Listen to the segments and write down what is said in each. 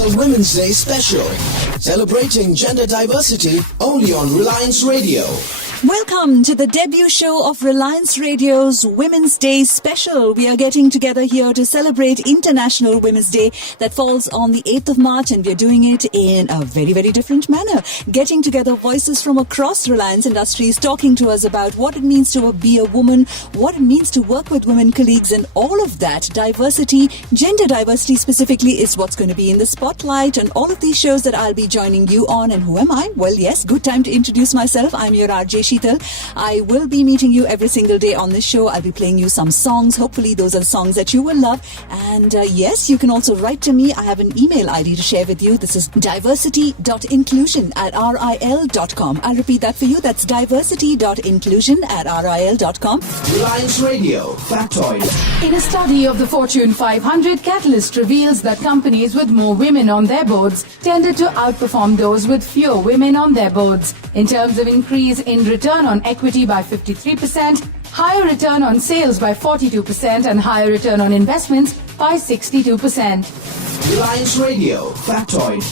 the Women's Day special. Celebrating gender diversity only on Reliance Radio. Welcome to the debut show of Reliance Radio's Women's Day special. We are getting together here to celebrate International Women's Day that falls on the 8th of March, and we are doing it in a very, very different manner. Getting together voices from across Reliance Industries, talking to us about what it means to be a woman, what it means to work with women colleagues, and all of that. Diversity, gender diversity specifically, is what's going to be in the spotlight on all of these shows that I'll be joining you on. And who am I? Well, yes, good time to introduce myself. I'm your RJ Sheetal. I will be meeting you every single day on this show. I'll be playing you some songs. Hopefully those are the songs that you will love. And yes, you can also write to me. I have an email ID to share with you. This is diversity.inclusion@ril.com. I'll repeat that for you. That's diversity.inclusion@ril.com. Reliance Radio, Factoid. In a study of the Fortune 500, Catalyst reveals that companies with more women on their boards tended to outperform those with fewer women on their boards. In terms of increase in return on equity by 53%, higher return on sales by 42%, and higher return on investments by 62%. Reliance Radio, Factoid.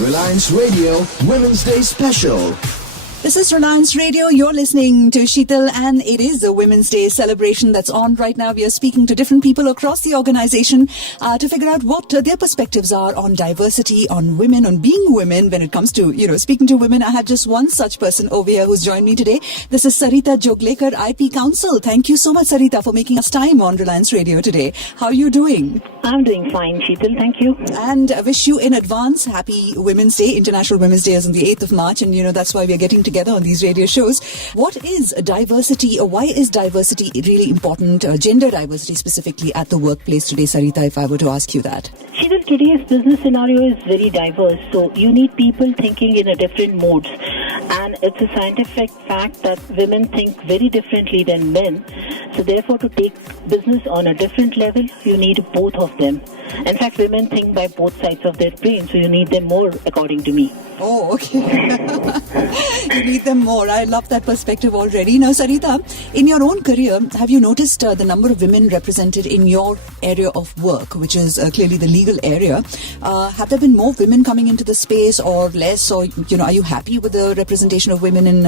Reliance Radio, Women's Day special. This is Reliance Radio. You're listening to Sheetal, and it is a Women's Day celebration that's on right now. We are speaking to different people across the organization to figure out what their perspectives are on diversity, on women, on being women when it comes to, speaking to women. I have just one such person over here who's joined me today. This is Sarita Joglekar, IP Council. Thank you so much, Sarita, for making us time on Reliance Radio today. How are you doing? I'm doing fine, Sheetal. Thank you. And I wish you in advance happy Women's Day. International Women's Day is on the 8th of March, and that's why we are getting together on these radio shows. What is diversity, or why is diversity really important, gender diversity specifically at the workplace today, Sarita, if I were to ask you that? Sheetal, today's business scenario is very diverse, so you need people thinking in a different modes. And it's a scientific fact that women think very differently than men. So therefore, to take business on a different level, you need both of them. In fact, women think by both sides of their brain, so you need them more, according to me. Oh, okay. You need them more. I love that perspective already. Now, Sarita, in your own career, have you noticed the number of women represented in your area of work, which is clearly the legal area? Have there been more women coming into the space, or less? Or, are you happy with the representation of women in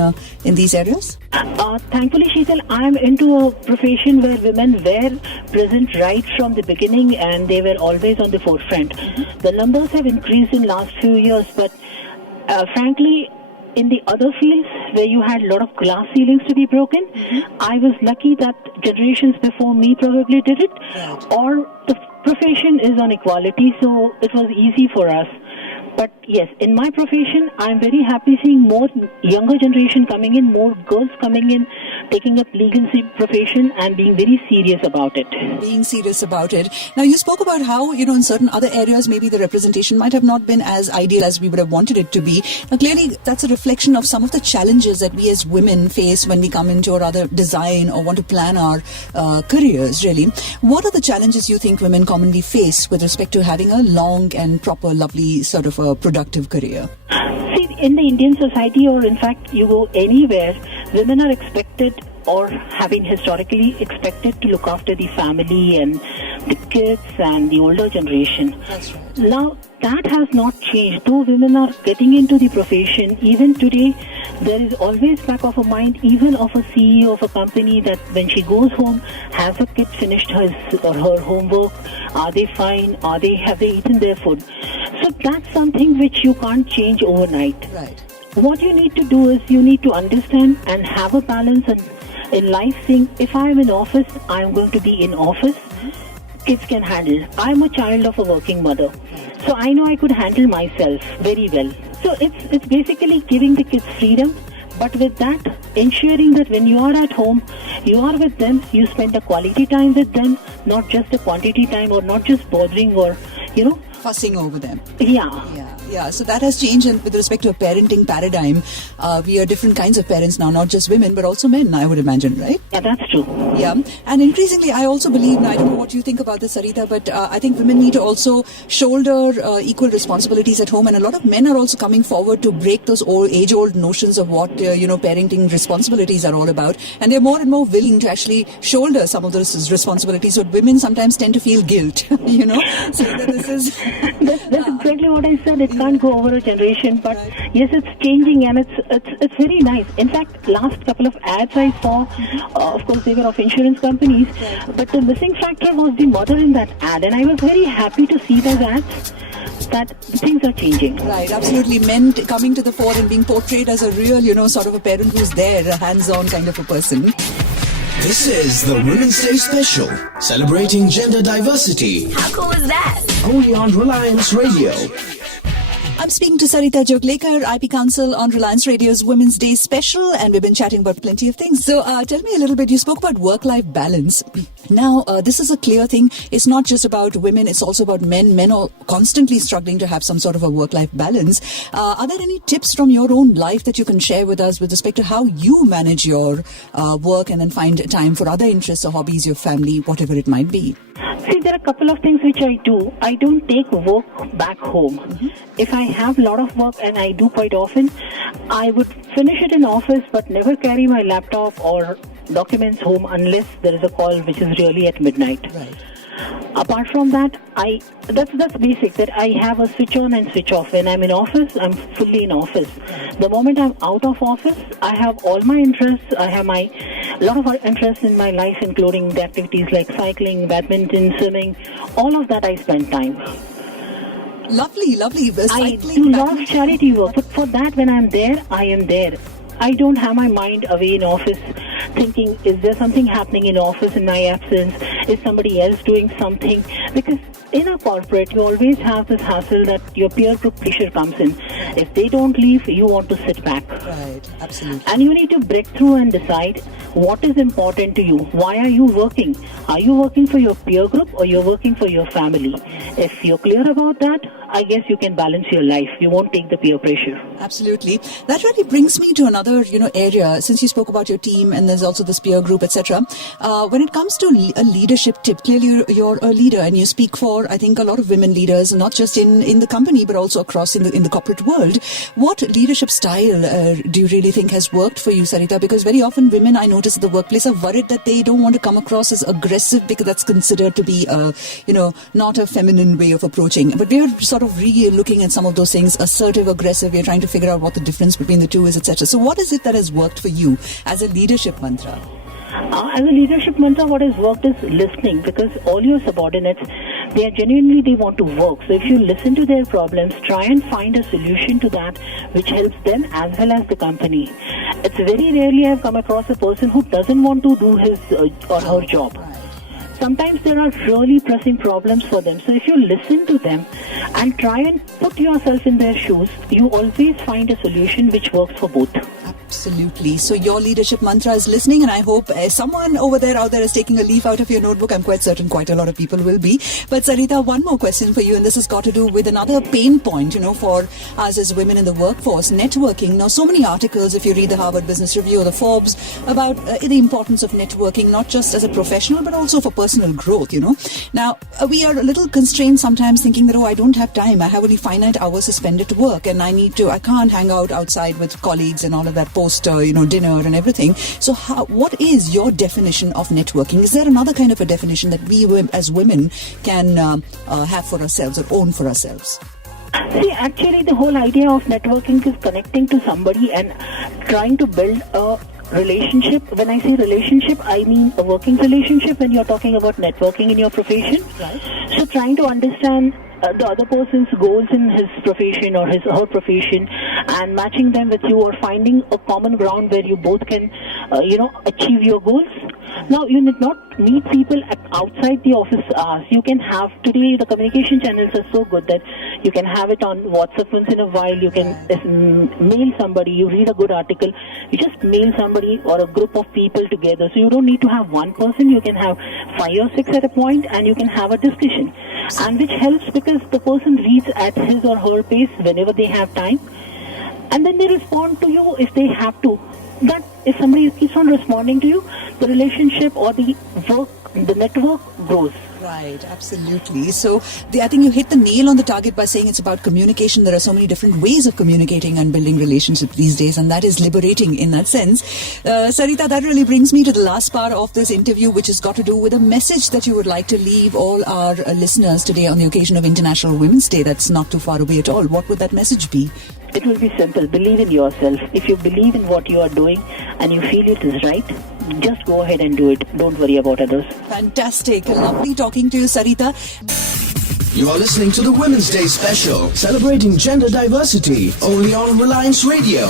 these areas? Thankfully, Sheetal, I'm into a profession where women were present right from the beginning, and they were always on the forefront. Mm-hmm. The numbers have increased in last few years, but frankly, in the other fields where you had a lot of glass ceilings to be broken, I was lucky that generations before me probably did it, or the profession is on equality, so it was easy for us. But yes, in my profession, I'm very happy seeing more younger generation coming in, more girls coming in, taking up legal profession and being very serious about it. Being serious about it. Now, you spoke about how, in certain other areas, maybe the representation might have not been as ideal as we would have wanted it to be. Now, clearly, that's a reflection of some of the challenges that we as women face when we come into or rather design or want to plan our careers, really. What are the challenges you think women commonly face with respect to having a long and proper, lovely sort of productive career? See, in the Indian society, or in fact you go anywhere, women are expected, or have been historically expected, to look after the family and the kids and the older generation. That's right. Now, that has not changed. Though women are getting into the profession, even today, there is always back of a mind, even of a CEO of a company, that when she goes home, has her kid finished his or her homework? Are they fine? Have they eaten their food? So that's something which you can't change overnight. Right. What you need to do is you need to understand and have a balance in life, saying, if I am in office, I am going to be in office. Kids can handle. I'm a child of a working mother, so I know I could handle myself very well. So it's basically giving the kids freedom, but with that, ensuring that when you are at home, you are with them, you spend a quality time with them, not just a quantity time, or not just bothering or, fussing over them. Yeah. So that has changed, and with respect to a parenting paradigm, we are different kinds of parents now, not just women, but also men, I would imagine, right? Yeah, that's true. Yeah. And increasingly, I also believe, and I don't know what you think about this, Sarita, but I think women need to also shoulder equal responsibilities at home, and a lot of men are also coming forward to break those age-old notions of what, parenting responsibilities are all about, and they're more and more willing to actually shoulder some of those responsibilities, but women sometimes tend to feel guilt, So this is That's exactly what I said. It can't go over a generation, but yes, it's changing and it's very nice. In fact, last couple of ads I saw, of course they were of insurance companies, but the missing factor was the mother in that ad, and I was very happy to see those ads that things are changing. Right, absolutely. Men coming to the fore and being portrayed as a real, sort of a parent who's there, a hands-on kind of a person. This is the Women's Day special, celebrating gender diversity. How cool is that? Only on Reliance Radio. I'm speaking to Sarita Joglekar, IP Counsel on Reliance Radio's Women's Day special, and we've been chatting about plenty of things. So tell me a little bit, you spoke about work-life balance. Now, this is a clear thing. It's not just about women, it's also about men. Men are constantly struggling to have some sort of a work-life balance. Are there any tips from your own life that you can share with us with respect to how you manage your work and then find time for other interests or hobbies, your family, whatever it might be? See, there are a couple of things which I do. I don't take work back home. If I have a lot of work, and I do quite often, I would finish it in office but never carry my laptop or documents home unless there is a call which is really at midnight. Right. Apart from that, that's basic, that I have a switch on and switch off. When I'm in office, I'm fully in office. The moment I'm out of office, I have all my interests. I have a lot of interests in my life, including the activities like cycling, badminton, swimming. All of that I spend time. Lovely. I do a lot of charity work, but for that, when I'm there, I am there. I don't have my mind away in office thinking, is there something happening in office in my absence? Is somebody else doing something? Because in a corporate, you always have this hassle that your peer group pressure comes in. If they don't leave, you want to sit back. Right, absolutely. And you need to break through and decide what is important to you. Why are you working? Are you working for your peer group or you're working for your family? If you're clear about that, I guess you can balance your life. You won't take the peer pressure. Absolutely. That really brings me to another, area. Since you spoke about your team and there's also this peer group, etc. When it comes to a leadership tip, clearly you're a leader and you speak for, I think, a lot of women leaders, not just in the company but also across in the corporate world. What leadership style do you really think has worked for you, Sarita? Because very often women, I notice at the workplace, are worried that they don't want to come across as aggressive because that's considered to be, not a feminine way of approaching. But we're sort of looking at some of those things, assertive, aggressive. We're trying to figure out what the difference between the two is, etc. So what is it that has worked for you as a leadership mantra? As a leadership mantra, what has worked is listening, because all your subordinates, they want to work. So if you listen to their problems, try and find a solution to that which helps them as well as the company. It's very rarely I've come across a person who doesn't want to do his or her job. Sometimes there are really pressing problems for them. So if you listen to them and try and put yourself in their shoes, you always find a solution which works for both. Absolutely. So your leadership mantra is listening, and I hope someone out there is taking a leaf out of your notebook. I'm quite certain quite a lot of people will be. But Sarita, one more question for you, and this has got to do with another pain point, for us as women in the workforce, networking. Now, so many articles, if you read the Harvard Business Review or the Forbes, about the importance of networking, not just as a professional, but also for personal growth, Now, we are a little constrained sometimes thinking that, I don't have time. I have only finite hours to spend at work, and I can't hang out outside with colleagues and all of that post, dinner and everything. So what is your definition of networking? Is there another kind of a definition that we as women can have for ourselves or own for ourselves? See, actually, the whole idea of networking is connecting to somebody and trying to build a relationship. When I say relationship, I mean a working relationship when you're talking about networking in your profession. Right. So trying to understand the other person's goals in his profession or his or her profession and matching them with you, or finding a common ground where you both can, achieve your goals. Now, you need not meet people outside the office hours. You can have, today the communication channels are so good that you can have it on WhatsApp once in a while. You can mail somebody, you read a good article, you just mail somebody or a group of people together. So you don't need to have one person, you can have 5 or 6 at a point and you can have a discussion. And which helps because the person reads at his or her pace whenever they have time. And then they respond to you if they have to. That if somebody keeps on responding to you, the relationship or the work the network grows. Right, absolutely. So I think you hit the nail on the target by saying it's about communication. There are so many different ways of communicating and building relationships these days, and that is liberating in that sense. Sarita, that really brings me to the last part of this interview, which has got to do with a message that you would like to leave all our listeners today on the occasion of International Women's Day. That's not too far away at all. What would that message be? It will be simple. Believe in yourself. If you believe in what you are doing and you feel it is right, just go ahead and do it. Don't worry about others. Fantastic. Lovely talking to you, Sarita. You are listening to the Women's Day special, celebrating gender diversity, only on Reliance Radio.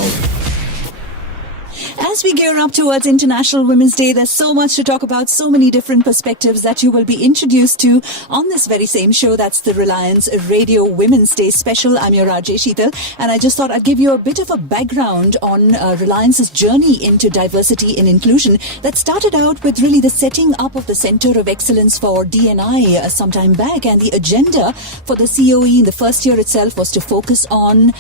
As we gear up towards International Women's Day, there's so much to talk about, so many different perspectives that you will be introduced to on this very same show. That's the Reliance Radio Women's Day special. I'm your RJ Sheetal, and I just thought I'd give you a bit of a background on Reliance's journey into diversity and inclusion that started out with really the setting up of the Centre of Excellence for D&I some time back, and the agenda for the COE in the first year itself was to focus on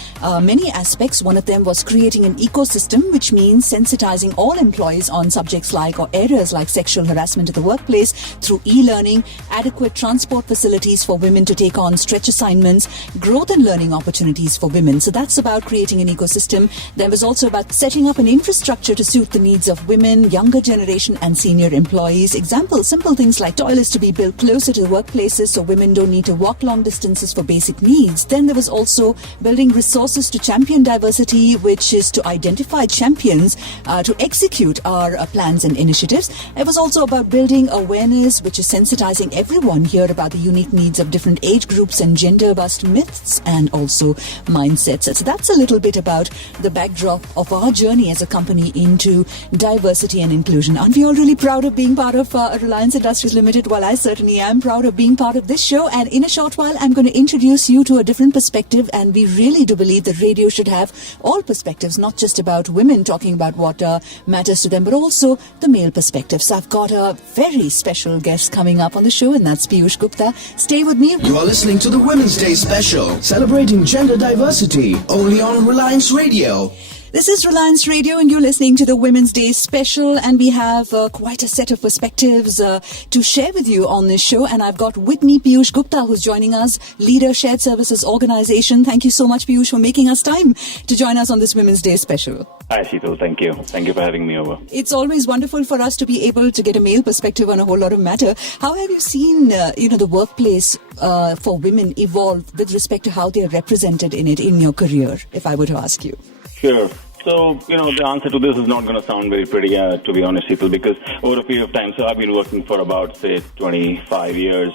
many aspects. One of them was creating an ecosystem, which means sensitizing all employees on subjects like or areas like sexual harassment at the workplace through e-learning, adequate transport facilities for women to take on stretch assignments, growth and learning opportunities for women. So that's about creating an ecosystem. There was also about setting up an infrastructure to suit the needs of women, younger generation and senior employees. Examples, simple things like toilets to be built closer to the workplaces so women don't need to walk long distances for basic needs. Then there was also building resources to champion diversity, which is to identify champions to execute our plans and initiatives. It was also about building awareness, which is sensitizing everyone here about the unique needs of different age groups and gender-bust myths and also mindsets. So that's a little bit about the backdrop of our journey as a company into diversity and inclusion. Aren't we all really proud of being part of Reliance Industries Limited? Well, I certainly am proud of being part of this show. And in a short while, I'm going to introduce you to a different perspective. And we really do believe that radio should have all perspectives, not just about women talking about what matters to them, but also the male perspective. So I've got a very special guest coming up on the show, and that's Piyush Gupta. Stay with me. You are listening to the Women's Day special, celebrating gender diversity, only on Reliance Radio. This is Reliance Radio and you're listening to the Women's Day special, and we have quite a set of perspectives to share with you on this show, and I've got with me Piyush Gupta, who's joining us, leader Shared Services Organization. Thank you so much, Piyush, for making us time to join us on this Women's Day special. Hi, Sheetal. Thank you. Thank you for having me over. It's always wonderful for us to be able to get a male perspective on a whole lot of matter. How have you seen, the workplace for women evolve with respect to how they are represented in it in your career, if I were to ask you? Sure. So, the answer to this is not going to sound very pretty, to be honest, people, because over a period of time, so I've been working for about, say, 25 years.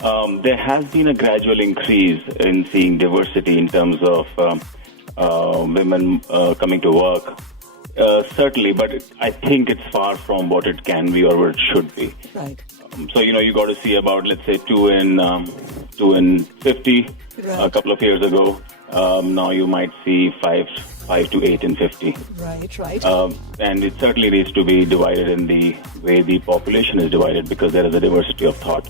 There has been a gradual increase in seeing diversity in terms of women coming to work. Certainly, but I think it's far from what it can be or what it should be. Right. So, you got to see about, let's say, 2 in 50 a couple of years ago. Now you might see 5 to 8 in 50. Right. And it certainly needs to be divided in the way the population is divided, because there is a diversity of thought,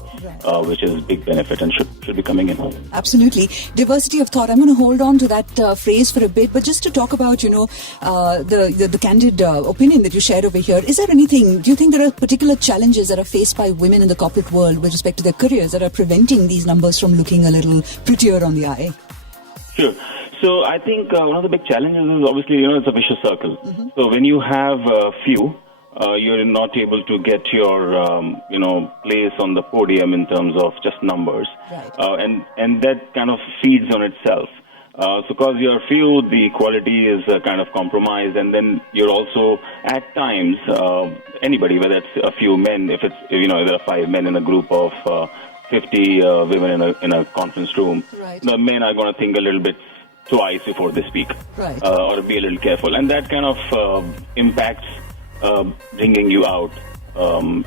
which is a big benefit and should be coming in. Absolutely. Diversity of thought. I'm going to hold on to that phrase for a bit, but just to talk about, the candid opinion that you shared over here, is there anything, do you think there are particular challenges that are faced by women in the corporate world with respect to their careers that are preventing these numbers from looking a little prettier on the eye? Sure. So I think one of the big challenges is obviously, it's a vicious circle. Mm-hmm. So when you have few, you're not able to get your, place on the podium in terms of just numbers. Right. And that kind of feeds on itself. So because you're few, the quality is kind of compromised, and then you're also, at times, anybody, whether it's a few men, if it's, there are 5 men in a group of 50 women in a conference room, right. The men are going to think a little bit twice before they speak, right. Or be a little careful, and that kind of impacts bringing you out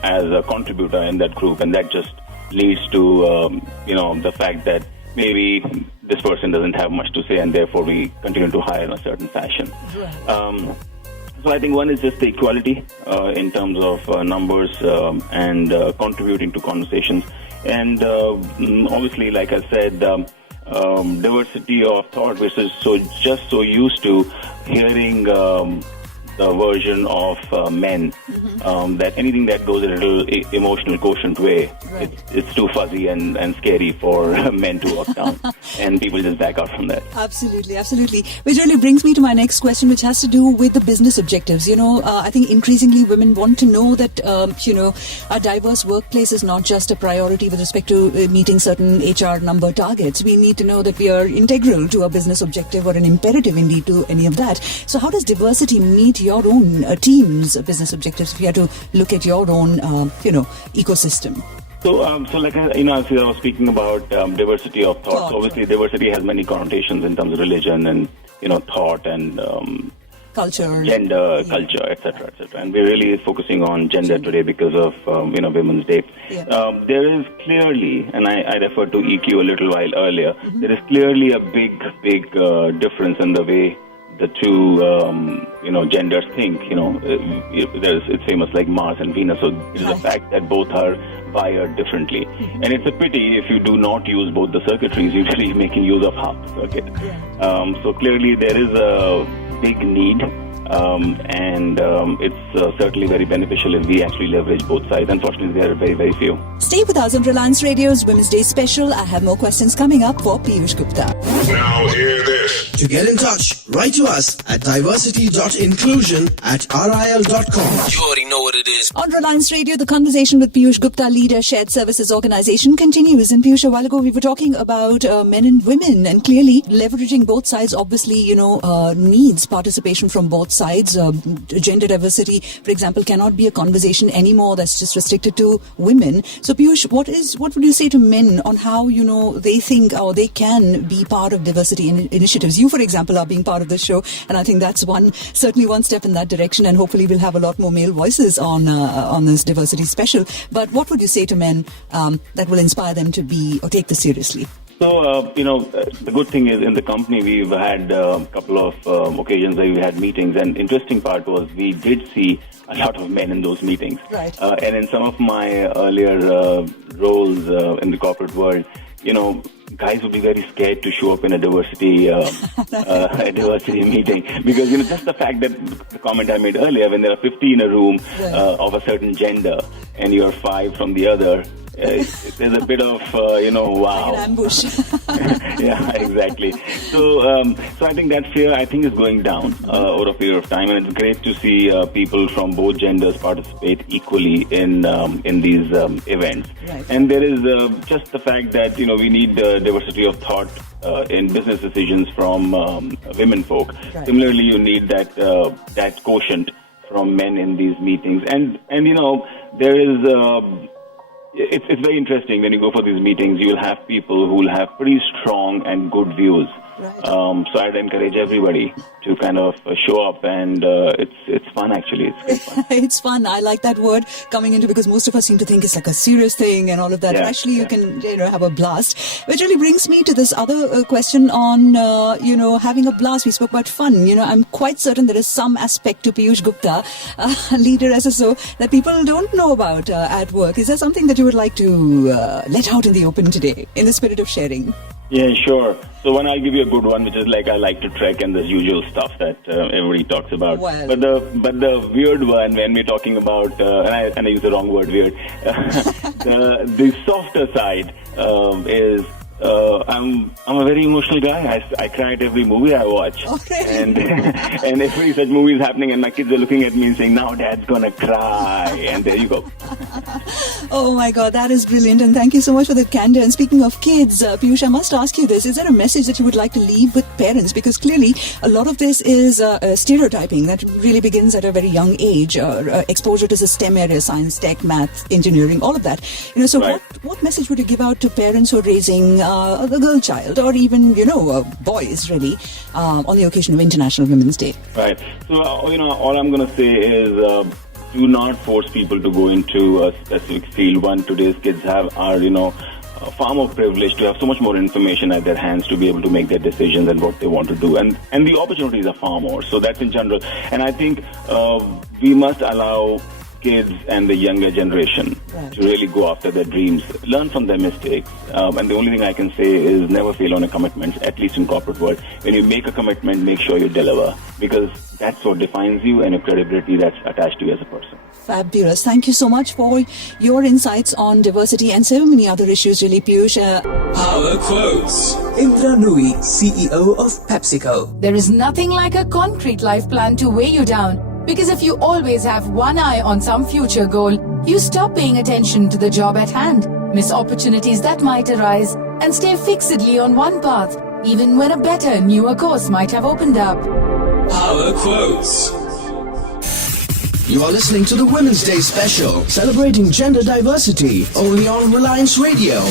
as a contributor in that group, and that just leads to the fact that maybe this person doesn't have much to say, and therefore we continue to hire in a certain fashion. Right. So I think one is just the equality in terms of numbers and contributing to conversations, and obviously, like I said, diversity of thought, which is so used to hearing version of men, that anything that goes a little emotional quotient way, it's too fuzzy and scary for men to walk down, and people just back out from that. Absolutely, absolutely. Which really brings me to my next question, which has to do with the business objectives. I think increasingly women want to know that, a diverse workplace is not just a priority with respect to meeting certain HR number targets. We need to know that we are integral to a business objective or an imperative indeed to any of that. So how does diversity meet your own team's business objectives if you had to look at your own, ecosystem? So like I was speaking about diversity of thought. So obviously, diversity has many connotations in terms of religion and thought and culture, gender, culture, etc., etc. And we're really focusing on gender today because of Women's Day. Yeah. There is clearly, and I referred to EQ a little while earlier. There is clearly a big difference in the way the two genders think. It's famous like Mars and Venus. So it is a fact that both are wired differently, and it's a pity if you do not use both the circuitries. You're really making use of half the circuit. So clearly there is a big need, and it's certainly very beneficial if we actually leverage both sides. Unfortunately, there are very, very few. Stay with us on Reliance Radio's Women's Day special. I have more questions coming up for Piyush Gupta. Now hear this. To get in touch, write to us at diversity.inclusion@ril.com. You already know what it is. On Reliance Radio, the conversation with Piyush Gupta, leader, Shared Services Organization, continues. And Piyush, a while ago, we were talking about men and women, and clearly leveraging both sides, obviously, needs participation from both sides. Gender diversity, for example, cannot be a conversation anymore that's just restricted to women. So, Piyush, what would you say to men on how, they think or they can be part of diversity initiatives? You, for example, are being part of this show, and I think that's certainly one step in that direction, and hopefully we'll have a lot more male voices on this diversity special. But what would you say to men that will inspire them to be or take this seriously? So, the good thing is in the company we've had a couple of occasions where we had meetings, and interesting part was we did see a lot of men in those meetings. Right. And in some of my earlier roles in the corporate world, guys would be very scared to show up in a diversity meeting because just the fact that the comment I made earlier, when there are 50 in a room of a certain gender and you're 5 from the other, there's a bit of wow. Like an ambush. Yeah, exactly. So I think that fear is going down over a period of time, and it's great to see people from both genders participate equally in these events. Right. And there is just the fact that we need diversity of thought in business decisions from women folk. Right. Similarly, you need that quotient from men in these meetings, and there is. It's very interesting when you go for these meetings. You'll have people who will have pretty strong and good views. Right. So I'd encourage everybody to kind of show up, and it's fun actually. It's fun. It's fun. I like that word coming into, because most of us seem to think it's like a serious thing and all of that. Yeah, But actually, you can have a blast. Which really brings me to this other question on having a blast. We spoke about fun. I'm quite certain there is some aspect to Piyush Gupta, leader SSO, that people don't know about at work. Is there something that you would like to let out in the open today, in the spirit of sharing? Yeah, sure. So I'll give you a good one, which is like I like to trek and the usual stuff that everybody talks about. Well. But the weird one, when we're talking about, and I use the wrong word, weird, the softer side is I'm a very emotional guy. I cry at every movie I watch. Okay. And every such movie is happening, and my kids are looking at me and saying, "Now Dad's gonna cry," and there you go. Oh my God, that is brilliant, and thank you so much for that candor. And speaking of kids, Piyush, I must ask you this: is there a message that you would like to leave with parents? Because clearly, a lot of this is stereotyping that really begins at a very young age. Exposure to the STEM area, science, tech, math, engineering, all of that. So Right. what message would you give out to parents who are raising a girl child, or even boys really, on the occasion of International Women's Day? Right. So all I'm going to say is do not force people to go into a specific field. One, today's kids are far more privileged to have so much more information at their hands to be able to make their decisions and what they want to do, and the opportunities are far more. So that's in general, and I think we must allow kids and the younger generation to really go after their dreams, learn from their mistakes. And the only thing I can say is never fail on a commitment, at least in corporate world. When you make a commitment, make sure you deliver, because that's what defines you and your credibility that's attached to you as a person. Fabulous. Thank you so much for your insights on diversity and so many other issues, really, Piyush. Power quotes. Indra Nui, CEO of PepsiCo. There is nothing like a concrete life plan to weigh you down. Because if you always have one eye on some future goal, you stop paying attention to the job at hand, miss opportunities that might arise, and stay fixedly on one path, even when a better, newer course might have opened up. Power quotes. You are listening to the Women's Day special, celebrating gender diversity, only on Reliance Radio.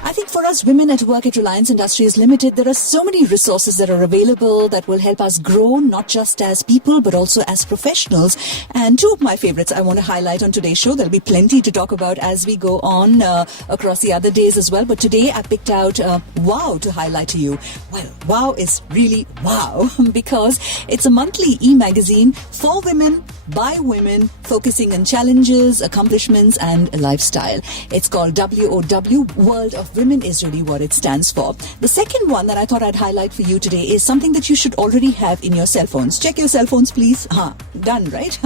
I think for us women at work at Reliance Industries Limited, there are so many resources that are available that will help us grow, not just as people, but also as professionals. And two of my favorites I want to highlight on today's show. There'll be plenty to talk about as we go on across the other days as well. But today I picked out WOW to highlight to you. Well, WOW is really wow because it's a monthly e-magazine for women, by women, focusing on challenges, accomplishments and lifestyle. It's called WOW, World of Women is really what it stands for. The second one that I thought I'd highlight for you today is something that you should already have in your cell phones. Check your cell phones, please. Done, right?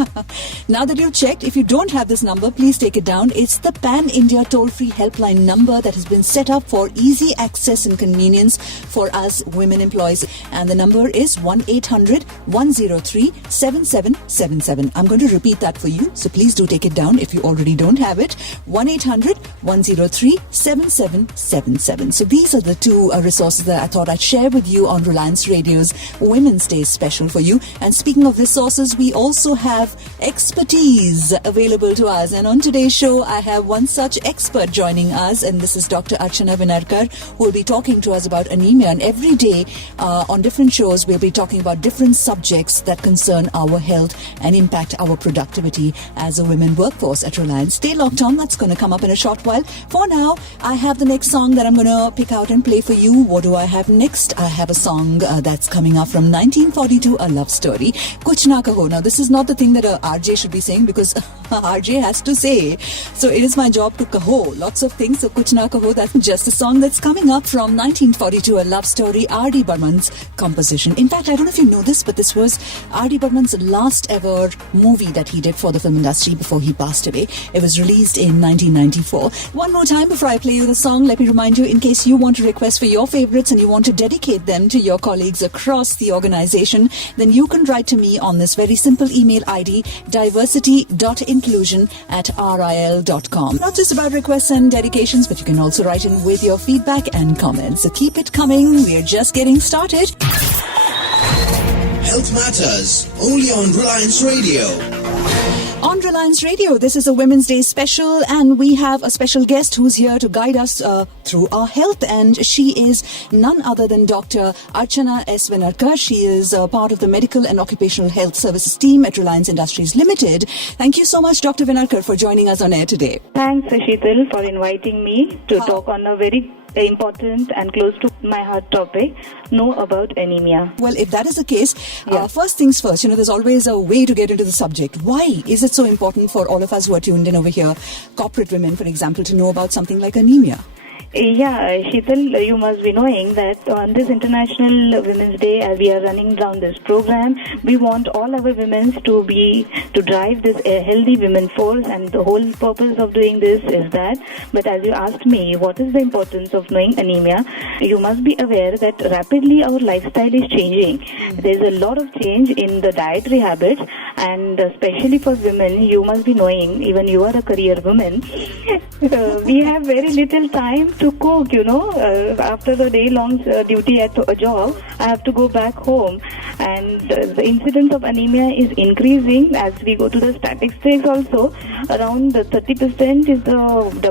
Now that you've checked, if you don't have this number, please take it down. It's the Pan India toll-free helpline number that has been set up for easy access and convenience for us women employees. And the number is 1-800-103-7777. I'm going to repeat that for you, so please do take it down if you already don't have it. 1-800-103-7777. So these are the two resources that I thought I'd share with you on Reliance Radio's Women's Day special for you. And speaking of resources, we also have expertise available to us. And on today's show, I have one such expert joining us, and this is Dr. Archana Vinarkar, who will be talking to us about anemia. And every day on different shows, we'll be talking about different subjects that concern our health and impact our productivity as a women workforce at Reliance. Stay locked on. That's going to come up in a short while. For now, I have the next song that I'm going to pick out and play for you. What do I have next? I have a song that's coming up from 1942, A Love Story. Kuch Na Kaho. Now, this is not the thing that a RJ should be saying because RJ has to say. So it is my job to kaho lots of things. So Kuch Na Kaho, that's just a song that's coming up from 1942, A Love Story, R.D. Burman's composition. In fact, I don't know if you know this, but this was R.D. Burman's last ever movie that he did for the film industry before he passed away. It was released in 1994. One more time before I play you the song, let me remind you, in case you want to request for your favorites and you want to dedicate them to your colleagues across the organization, then you can write to me on this very simple email ID, diversity.inclusion@ril.com. Not just about requests and dedications, but you can also write in with your feedback and comments. So keep it coming. We're just getting started. Health Matters, only on Reliance Radio. On Reliance Radio, this is a Women's Day special, and we have a special guest who's here to guide us through our health, and she is none other than Dr. Archana S. Vinarkar. She is part of the Medical and Occupational Health Services team at Reliance Industries Limited. Thank you so much, Dr. Vinarkar, for joining us on air today. Thanks, Sheetal, for inviting me to talk on a very important and close to my heart topic, know about anemia. Well, if that is the case, first things first, there's always a way to get into the subject. Why is it so important for all of us who are tuned in over here, corporate women, for example, to know about something like anemia? Yeah, Sheetal, you must be knowing that on this International Women's Day, as we are running down this program, we want all our women to drive this healthy women force, and the whole purpose of doing this is that. But as you asked me, what is the importance of knowing anemia? You must be aware that rapidly our lifestyle is changing. There's a lot of change in the dietary habits, and especially for women, you must be knowing, even you are a career woman, we have very little time to cook, after the day-long duty at a job, I have to go back home, and the incidence of anemia is increasing as we go to the statistics also. Around 30% is the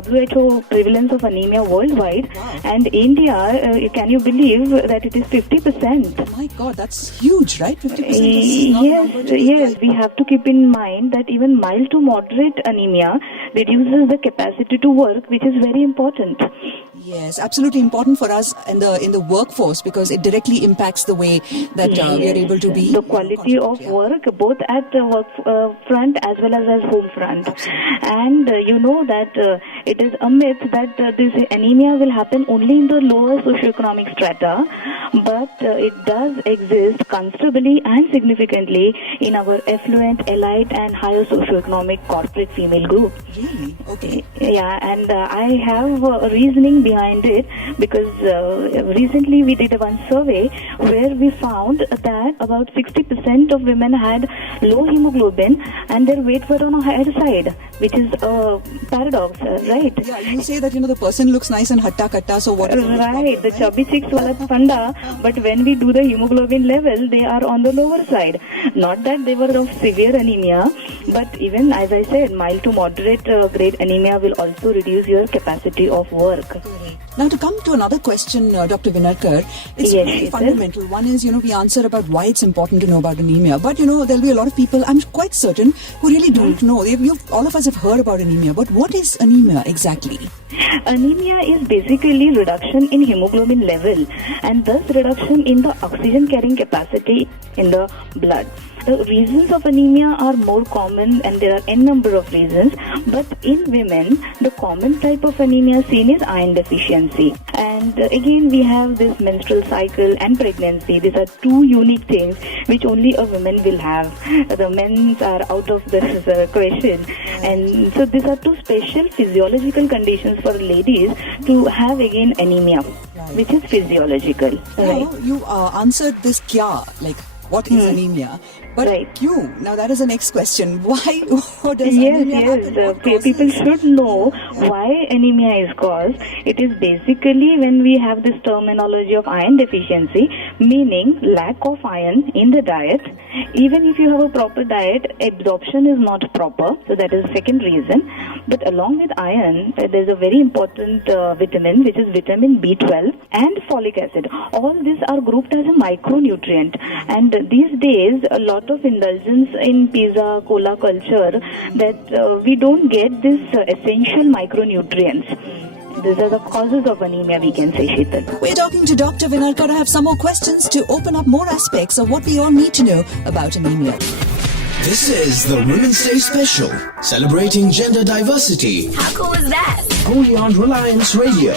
WHO prevalence of anemia worldwide, and India, can you believe that it is 50%? Oh my God, that's huge, right? 50%. Yes, we have to keep in mind that even mild to moderate anemia reduces the capacity to work, which is very important. Yes, absolutely important for us in the workforce, because it directly impacts the way that we they're able to be the quality of work, both at the work front as well as home front. And you know that it is a myth that this anemia will happen only in the lower socioeconomic strata, but it does exist considerably and significantly in our affluent, elite and higher socioeconomic corporate female group. Really? Okay. Yeah, and I have a reasoning behind it, because recently we did one survey where we found that about 60% of women had low hemoglobin and their weight were on a higher side, which is a paradox, right? Yeah, you say that, the person looks nice and hatta-katta, so what is Right, the chubby chicks wala funda, but when we do the hemoglobin level, they are on the lower side. Not that they were of severe anemia, but even, as I said, mild to moderate grade anemia will also reduce your capacity of work. Now, to come to another question, Dr. Vinarkar, it's Yes, very yes, fundamental. One is, we answered about why it's important to know about anemia. But, there'll be a lot of people, I'm quite certain, who really don't know. All of us have heard about anemia, but what is anemia exactly? Anemia is basically reduction in hemoglobin level and thus reduction in the oxygen carrying capacity in the blood. The reasons of anemia are more common and there are n number of reasons, but in women, the common type of anemia seen is iron deficiency. And again, we have this menstrual cycle and pregnancy. These are two unique things which only a woman will have. The men's are out of this question. And so these are two special physiological conditions for ladies to have again anemia, which is physiological. Right. You answered this kya, like what is anemia? But Q, now that is the next question. Why? What does anemia happen? People should know why anemia is caused. It is basically when we have this terminology of iron deficiency, meaning lack of iron in the diet. Even if you have a proper diet, absorption is not proper. So that is the second reason. But along with iron, there is a very important vitamin, which is vitamin B12 and folic acid. All these are grouped as a micronutrient. And these days, a lot of indulgence in pizza, cola culture that we don't get this essential micronutrients. These are the causes of anemia, we can say, Sheetal. We're talking to Dr. Vinarkar. I have some more questions to open up more aspects of what we all need to know about anemia. This is the Women's Day Special, celebrating gender diversity. How cool is that? Only on Reliance Radio.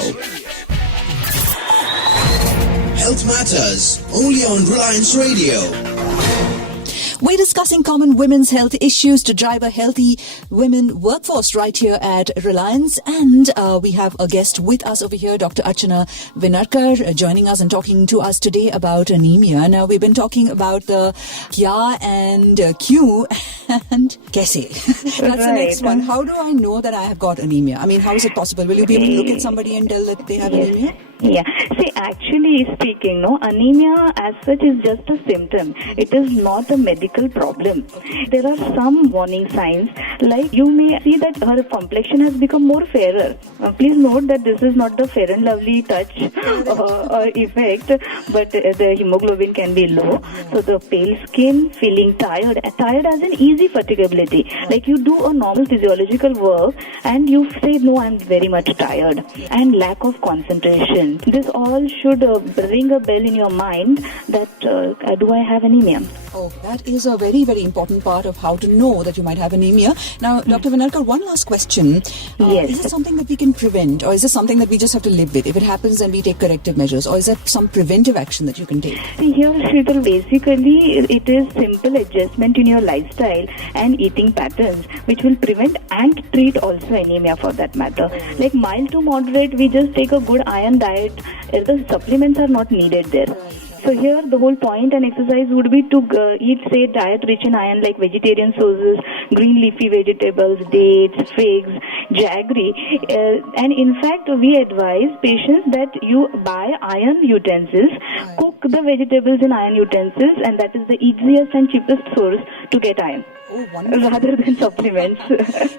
Health Matters, only on Reliance Radio. We're discussing common women's health issues to drive a healthy women workforce right here at Reliance. And we have a guest with us over here, Dr. Archana Vinarkar, joining us and talking to us today about anemia. Now, we've been talking about the kya and Q and kaise. That's the next one. How do I know that I have got anemia? I mean, how is it possible? Will you be able to look at somebody and tell that they have anemia? Yeah. See, actually speaking, anemia as such is just a symptom. It is not a medical problem. There are some warning signs, like you may see that her complexion has become more fairer. Please note that this is not the fair and lovely touch or effect, but the hemoglobin can be low. So the pale skin, feeling tired as an easy fatigability. Like you do a normal physiological work and you say, no, I'm very much tired. And lack of concentration. This all should ring a bell in your mind that do I have anemia? Oh, that is a very, very important part of how to know that you might have anemia. Now, Dr. Vinarkar, one last question. Yes. Is it something that we can prevent, or is this something that we just have to live with? If it happens, then we take corrective measures, or is there some preventive action that you can take? See, here, Sheetal, basically it is simple adjustment in your lifestyle and eating patterns, which will prevent and treat also anemia for that matter. Like mild to moderate, we just take a good iron diet. The supplements are not needed there. So here the whole point and exercise would be to eat, say, diet rich in iron like vegetarian sources, green leafy vegetables, dates, figs, jaggery. And in fact, we advise patients that you buy iron utensils, cook the vegetables in iron utensils, and that is the easiest and cheapest source to get iron. Oh, wonderful. rather than supplements.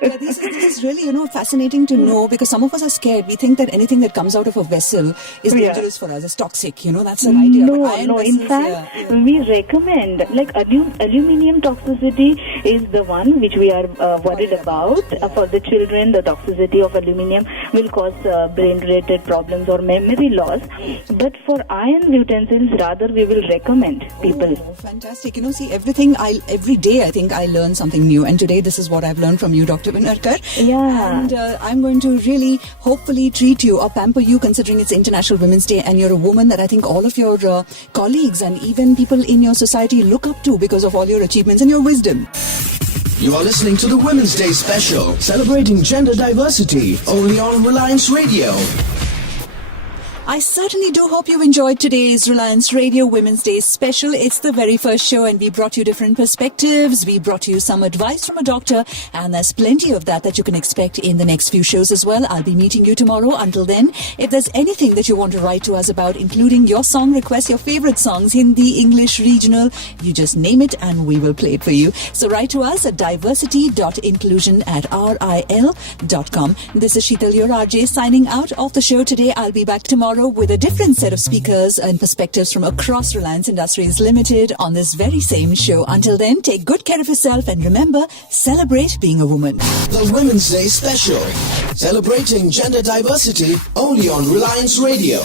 Yeah, this is really, fascinating to know, because some of us are scared. We think that anything that comes out of a vessel is dangerous for us, it's toxic. That's an idea. No, But iron no. In vessels, fact, we recommend, like aluminium toxicity is the one which we are worried about. For the children, the toxicity of aluminium will cause brain-related problems or memory loss. But for iron utensils, rather, we will recommend people. Oh, fantastic. See, every day I think I learn something new. And today, this is what I've learned from you, Dr. Vinerkar. Yeah. And I'm going to really, hopefully, treat you or pamper you, considering it's International Women's Day, and you're a woman that I think all of your colleagues and even people in your society look up to because of all your achievements and your wisdom. You are listening to the Women's Day special, celebrating gender diversity, only on Reliance Radio. I certainly do hope you enjoyed today's Reliance Radio Women's Day special. It's the very first show, and we brought you different perspectives. We brought you some advice from a doctor, and there's plenty of that you can expect in the next few shows as well. I'll be meeting you tomorrow. Until then, if there's anything that you want to write to us about, including your song requests, your favorite songs, Hindi, English, regional, you just name it and we will play it for you. So write to us at diversity.inclusion@ril.com. This is Sheetal, your RJ, signing out of the show today. I'll be back tomorrow with a different set of speakers and perspectives from across Reliance Industries Limited on this very same show. Until then, take good care of yourself and remember, celebrate being a woman. The Women's Day special, celebrating gender diversity, only on Reliance Radio.